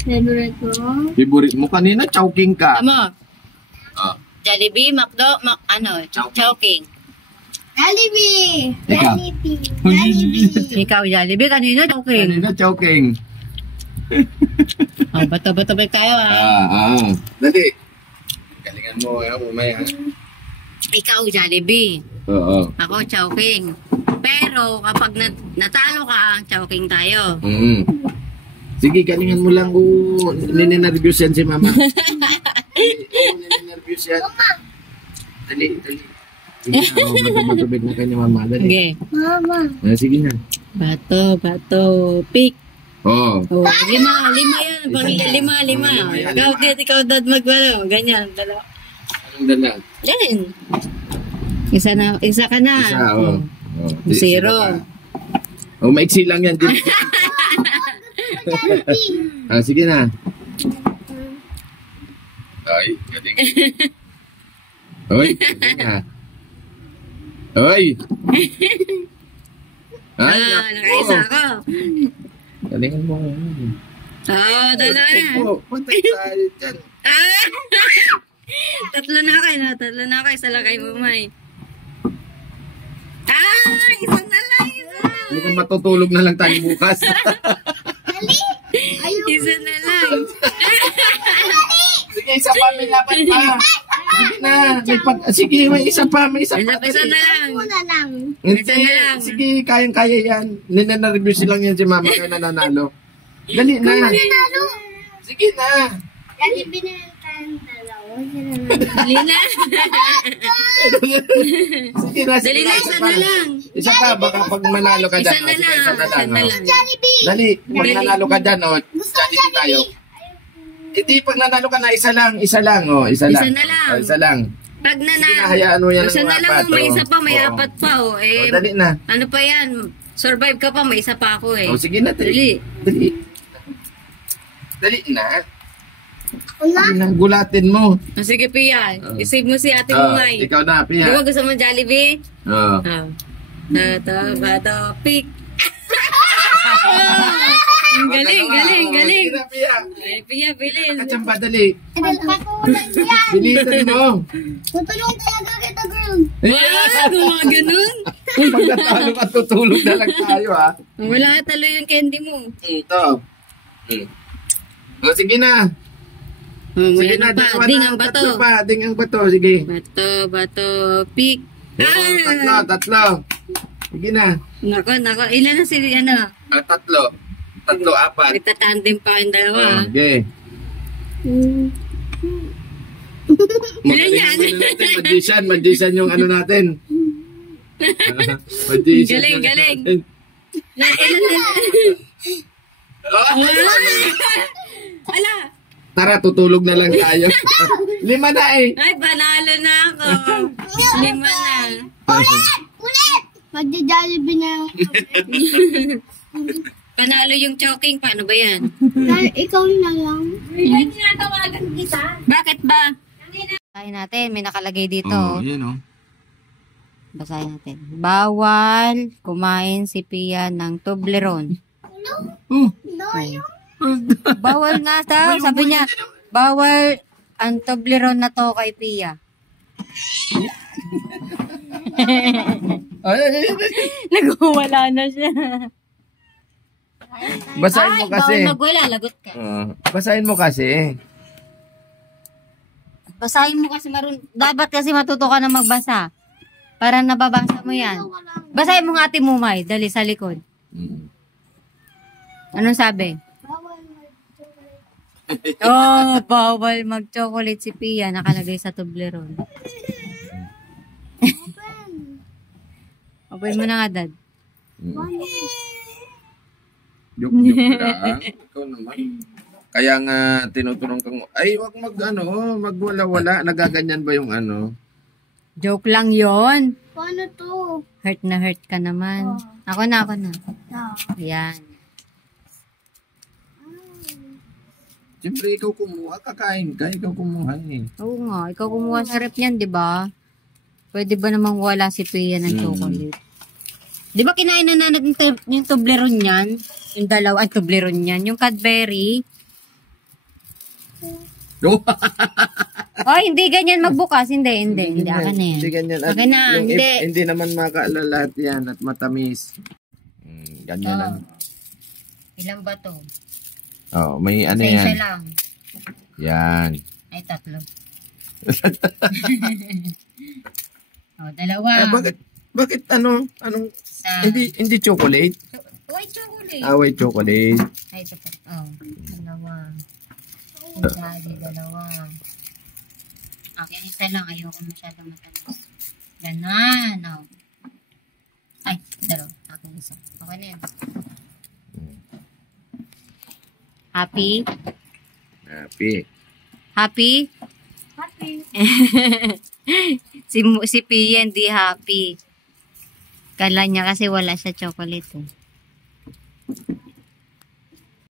Favorite ko? Favorite mo kanina, Chowking ka. Tama. Ah. Jollibee, McDo, Chowking. Jollibee! Ikaw. Jollibee! Ikaw, Jollibee, kanina Chowking. Kanina, Chowking. Oh, bato-bato ba tayo Dali. Galingan mo, mamaya. Ikaw, Jollibee. Oo. Ako, Chowking. Pero kapag natalo ka, Chowking tayo. Sige, galingan mo lang kung ninenervyos yan si mama. Ninenervyos yan. Dali. Sige na, matubig na kanya mama. Dali. Okay. Mama. Sige na. Bato, pick. Oo. Oh, lima yan. Lima. Ikaw dad magbalo. Ganyan, dalawa. Anong dala? Yan. Isa ka na. Isa, oo. Zero. Maiksi lang yan. Sige na. Ay, galing. Oy, sige na. Oy! Nakaisa ako. Galingan mo. Dalawa na. Patay tayo dyan. Tatlo na kayo. Isa lang kayo, Mamay. Isa na lang. Mukhang matutulog na lang tayo bukas. Isa na lang. Sige, isa pa, may laban pa. Sige na. Sige, may isa pa. Isa na lang. Hindi, sige, kayang-kaya yan. Ninanareview silang yan si mama kaya nananalo. Dali na. Sige na. Jollibee na lang tayong dalawa. Dali na. Sige na, Dali na, isa na lang. Isa pa, baka pag manalo ka dyan. Isa na lang. Jollibee! Dali, pag nanalo ka dyan, Jollibee tayo. Hindi, pag nanalo ka na, isa lang. Isa na lang. Isa lang. Pag Sige na, hayaan mo yan isa ng na lang, apat. may isa pa, may apat pa. Dali na. Ano pa yan? Survive ka pa, may isa pa ako Sige na, dali. Dali na. Sige na, gulatin mo. Sige, Pia. I-save mo si Ate Mungay. Ikaw na, Pia. Di ba gusto mo Jollibee? Oo. Bato, pick. Galing. Sige na, Pia. Ay, Pia, bilin. Kachamba, dali. Bilisan mo. Tutulong talaga kita, girl. Mga ganun. Pag natalo ka, tutulog na lang tayo, ha. Wala talo yung candy mo. Ito. Sige na. Sige na, dalawa Ding na. ang bato. Tatlo pa, ding ang bato. Sige. Bato, pick. Tatlo. Sige na. Nako. Ilan na si, Tatlo, apat. Itatandem pa yung dalawa. Okay. Ilan yan? Magician yung ano natin. Magician. Galing. Ala. Tara, tutulog na lang tayo. 5 na eh. Ay, panalo na ako. 5 na. Ulit! Magja-Jollibee na. Panalo yung choking. Paano ba yan? Ikaw na lang. Bakit ba? Basahin natin. May nakalagay dito. Yan Basahin natin. Bawal kumain si Pia ng Toblerone. Bawal nga daw. Sabi niya, bawal ang Toblerone na to kay Pia. Nagwala na siya. Basahin mo kasi. Bawal magwala. Lagot ka. Basahin mo kasi. Basahin mo kasi dapat kasi matuto ka na magbasa. Para nababasa mo yan. Basahin mo nga Ate Mumay. Dali sa likod. Anong sabi? Bawal mag-chocolate si Pia. Nakalagay sa Toblerone. Open mo na nga, Dad. Joke lang. Ikaw naman. Kaya nga tinuturong kang, ay wag magwala-wala. Nagaganyan ba yung ano? Joke lang yon. Paano to? Hurt na hurt ka naman. Ako na. Ayan. Siyempre, ikaw kumuha. Kakain ka. Ikaw kumuha eh. Oo nga. Ikaw kumuha sa rep niyan, di ba? Pwede ba namang wala si Pia ng chocolate? Di ba kinain na yung Toblerone niyan? Yung dalawa, Toblerone niyan. Yung Cadbury. No? Oh, hindi ganyan magbukas. Hindi. Hindi akin na yan. Hindi ganyan. At Akin na, yung hindi. hindi naman makaalala lahat yan at matamis. Ganyan lang. Ilang ba to? Oh, may ano Isa yan. lang. Yan. Ay, 3. Oh, 2. Bakit anong Isa. hindi chocolate? White chocolate. White chocolate. Ay, ito po. Oh, 2. Daddy, 2. Okay, isa lang. Ayoko masyadong matamis. Ganon. Oh. Ay, 2. Ako isa. Okay na yan. Happy? Happy. Happy? Happy. si Pia hindi happy. Kala niya kasi wala siya chocolate. Eh.